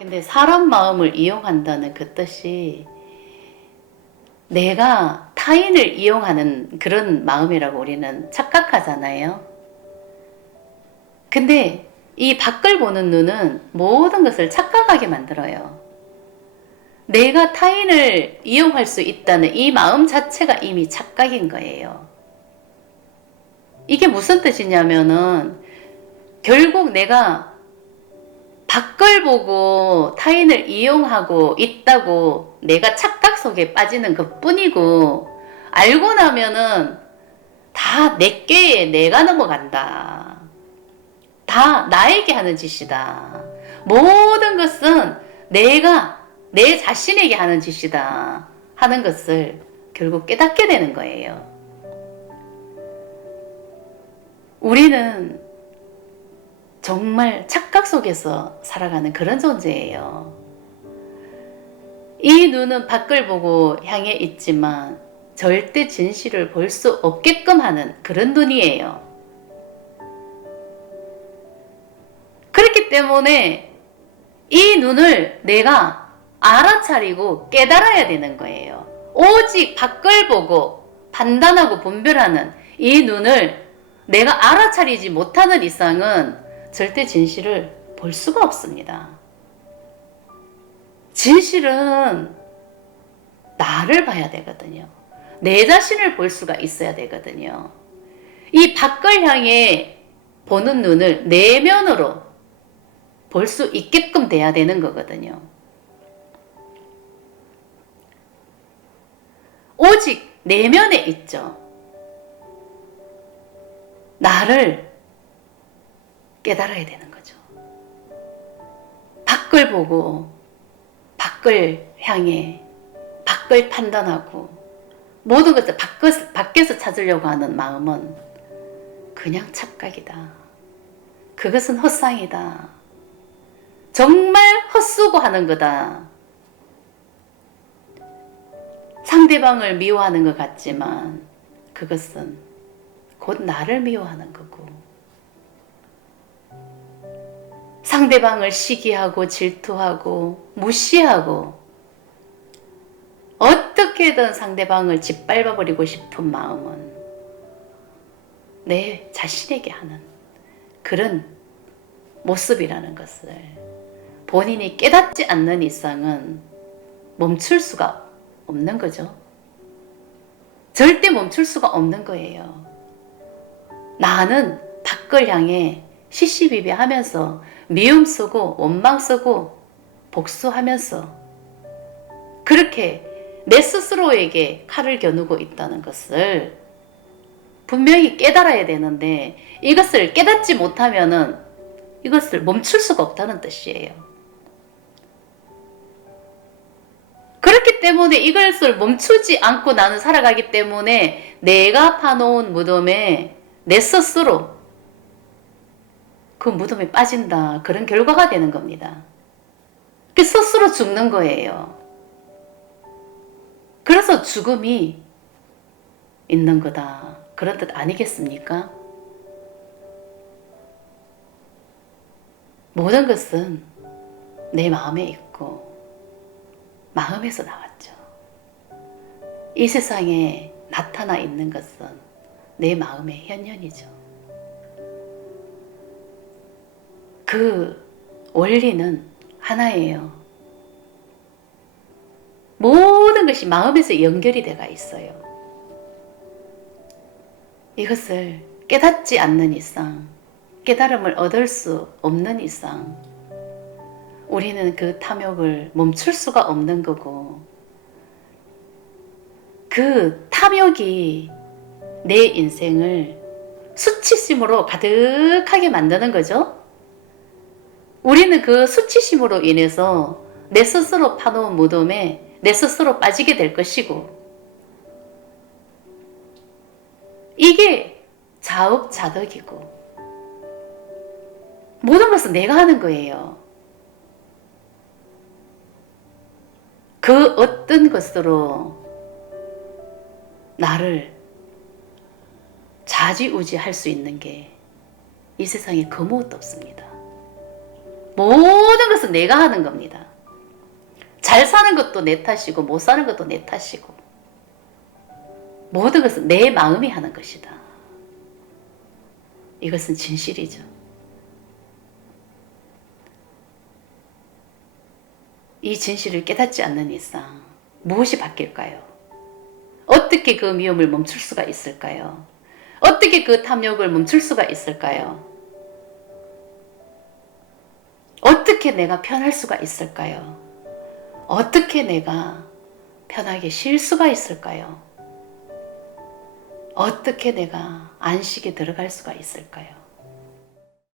근데 사람 마음을 이용한다는 그 뜻이 내가 타인을 이용하는 그런 마음이라고 우리는 착각하잖아요. 근데 이 밖을 보는 눈은 모든 것을 착각하게 만들어요. 내가 타인을 이용할 수 있다는 이 마음 자체가 이미 착각인 거예요. 이게 무슨 뜻이냐면은 결국 내가 밖을 보고 타인을 이용하고 있다고 내가 착각 속에 빠지는 것 뿐이고 알고 나면은 다 내게에 내가 넘어간다. 다 나에게 하는 짓이다. 모든 것은 내가 내 자신에게 하는 짓이다. 하는 것을 결국 깨닫게 되는 거예요. 우리는 정말 착각 속에서 살아가는 그런 존재예요. 이 눈은 밖을 보고 향해 있지만 절대 진실을 볼 수 없게끔 하는 그런 눈이에요. 그렇기 때문에 이 눈을 내가 알아차리고 깨달아야 되는 거예요. 오직 밖을 보고 판단하고 분별하는 이 눈을 내가 알아차리지 못하는 이상은 절대 진실을 볼 수가 없습니다. 진실은 나를 봐야 되거든요. 내 자신을 볼 수가 있어야 되거든요. 이 밖을 향해 보는 눈을 내면으로 볼 수 있게끔 돼야 되는 거거든요. 오직 내면에 있죠. 나를 깨달아야 되는 거죠. 밖을 보고, 밖을 향해, 밖을 판단하고, 모든 것을 밖에서, 찾으려고 하는 마음은 그냥 착각이다. 그것은 헛상이다. 정말 헛수고 하는 거다. 상대방을 미워하는 것 같지만 그것은 곧 나를 미워하는 거고 상대방을 시기하고 질투하고 무시하고 어떻게든 상대방을 짓밟아 버리고 싶은 마음은 내 자신에게 하는 그런 모습이라는 것을 본인이 깨닫지 않는 이상은 멈출 수가 없는 거죠. 절대 멈출 수가 없는 거예요. 나는 밖을 향해 시시비비 하면서 미움 쓰고 원망 쓰고 복수하면서 그렇게 내 스스로에게 칼을 겨누고 있다는 것을 분명히 깨달아야 되는데 이것을 깨닫지 못하면은 이것을 멈출 수가 없다는 뜻이에요. 그렇기 때문에 이것을 멈추지 않고 나는 살아가기 때문에 내가 파놓은 무덤에 내 스스로 그 무덤에 빠진다. 그런 결과가 되는 겁니다. 그 스스로 죽는 거예요. 그래서 죽음이 있는 거다. 그런 뜻 아니겠습니까? 모든 것은 내 마음에 있고 마음에서 나왔죠. 이 세상에 나타나 있는 것은 내 마음의 현현이죠. 그 원리는 하나예요. 모든 것이 마음에서 연결이 되어 있어요. 이것을 깨닫지 않는 이상, 깨달음을 얻을 수 없는 이상, 우리는 그 탐욕을 멈출 수가 없는 거고, 그 탐욕이 내 인생을 수치심으로 가득하게 만드는 거죠. 우리는 그 수치심으로 인해서 내 스스로 파놓은 무덤에 내 스스로 빠지게 될 것이고, 이게 자업자덕이고, 모든 것은 내가 하는 거예요. 그 어떤 것으로 나를 좌지우지 할 수 있는 게 이 세상에 그 무엇도 없습니다. 모든 것은 내가 하는 겁니다. 잘 사는 것도 내 탓이고 못 사는 것도 내 탓이고 모든 것은 내 마음이 하는 것이다. 이것은 진실이죠. 이 진실을 깨닫지 않는 이상 무엇이 바뀔까요? 어떻게 그 미움을 멈출 수가 있을까요? 어떻게 그 탐욕을 멈출 수가 있을까요? 어떻게 내가 편할 수가 있을까요? 어떻게 내가 편하게 쉴 수가 있을까요? 어떻게 내가 안식에 들어갈 수가 있을까요?